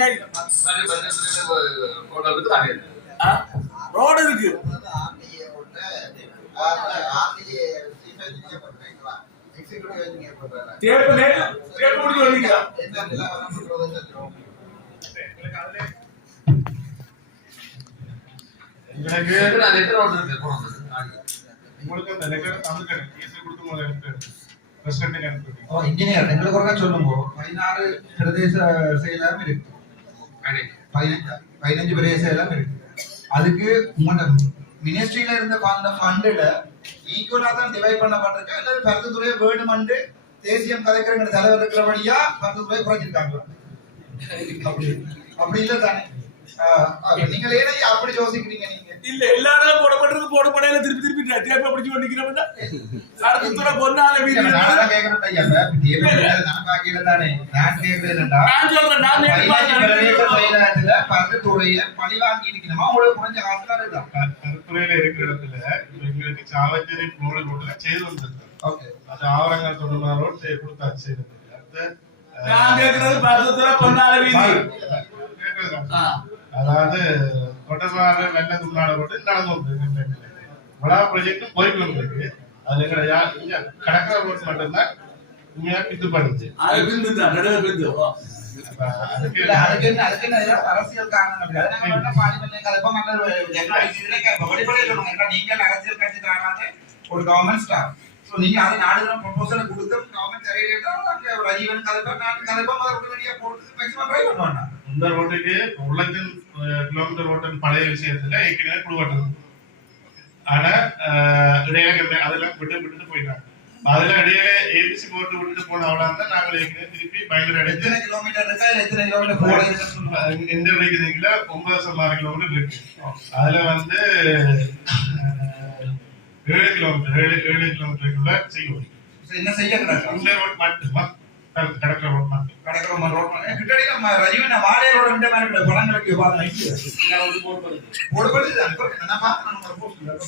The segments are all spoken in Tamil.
இல்லை. ரோடு இருக்கு. இன்ஜினியர் எங்களுக்கு ஒருக்கா சொல்லுங்க. 16 பிரதேச செயலாம் இருக்கு, 15 பிரதேச செயலாம் இருக்கு. அதுக்கு உங்களோட மினிஸ்ட்ரியில இருந்த அந்த ஃபண்டுல ஈக்குவலா தான் டிவைட் பண்ணப்பட்டிருக்கு. அல்லது பருத்துத்துறையை வேணுமென்று தேசியம் கலைக்கிற தலைவர் இருக்கிறபடியா பருத்துத்துறையை குறைஞ்சிருக்காங்க. அப்படி இல்ல தானே? நீங்கள் ஏன்னா அப்படி யோசிக்கிறீங்க? நீங்க இல்ல எல்லாரும் போடப்பட்டிருக்கு, போடப்படையில திருப்பி திருப்பி தேப்ப பிடிச்சு கொண்டிருக்கிறோம்னா அடுத்த பொன்னால வீடு நான் கேக்குறேன் ஐயா. நான் பாக்கியில தானே நான் கேக்குறேன்டா. நான் சொல்றேன், நான் செயலகத்துல பருத்துத்துறையை பழி வாங்கி இருக்கணுமா? உங்களுக்கு குறைஞ்ச காசு தான் இருக்கா? பருத்துறையில இருக்கிற இடத்துல எங்களுக்கு சாவச்சேரி புலோடு ரோட்ல செய்து வந்திருக்கு. ஓகே, அது ஆவரங்கால் தொண்ணூறு ரோட் கொடுத்தாச்சு செய்தது. நான் கேக்குறது பருத்துத்துறை பொன்னால வீடு. அதாவது கொட்டமாறு வெள்ள துண்ணாட போட்டு நடந்து வளா ப்ராஜெக்டும் போய்க்கணும் இருக்கு. அது எங்களை கடற்கரை ரோட் மட்டும்தான் உண்மையா பித்து பண்ணுச்சு. அரசியல் காரணம் நீங்கள் அரசியல் கட்சி தாராத ஒரு கவர்மெண்ட் ஸ்டாஃப். நீங்க அதை நாடுகளும் ப்ரொபோசலை கொடுத்து கவர்மெண்ட் சரியில்லை ரஜீவன் கதைப்பா நான் கதைப்பா வெளியே போட்டு மேக்ஸிமம் ட்ரை பண்ணுவாங்க. இந்த ரோட்டுக்கு உள்ளத்தின் கிலோமீட்டர் ரோட்டின் பழைய விஷயத்துல ஏற்கனவே குழுவாட்டது. ஆனா இடையில அதெல்லாம் விட்டு போயிட்டாங்க. அதுல இடையில ஏபிசி போட்டு விட்டுட்டு போன அவ்வளவு தான் நாங்கள் ஏற்கனவே திருப்பி பயங்கர எத்தனை கிலோமீட்டர் இருக்கா, எத்தனை கிலோமீட்டர் இந்த வரைக்குதுங்களா 9 கிலோமீட்டர் இருக்கு. அதுல வந்து 7 கிலோமீட்டருக்குள்ள செய்யும். என்ன செய்ய இந்த ரோட் மட்டுமா கடற்கரை ரோட் மட்டும் கிட்டத்தட்ட ரஜீவன் வாழை ரோடு படங்களுக்கு போடுபடுது நான் கண்டிப்பா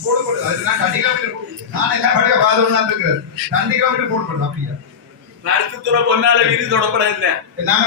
போடுபடுது. அப்படியா பொன்னால வீடு தொடப்பட இல்லை. நாங்க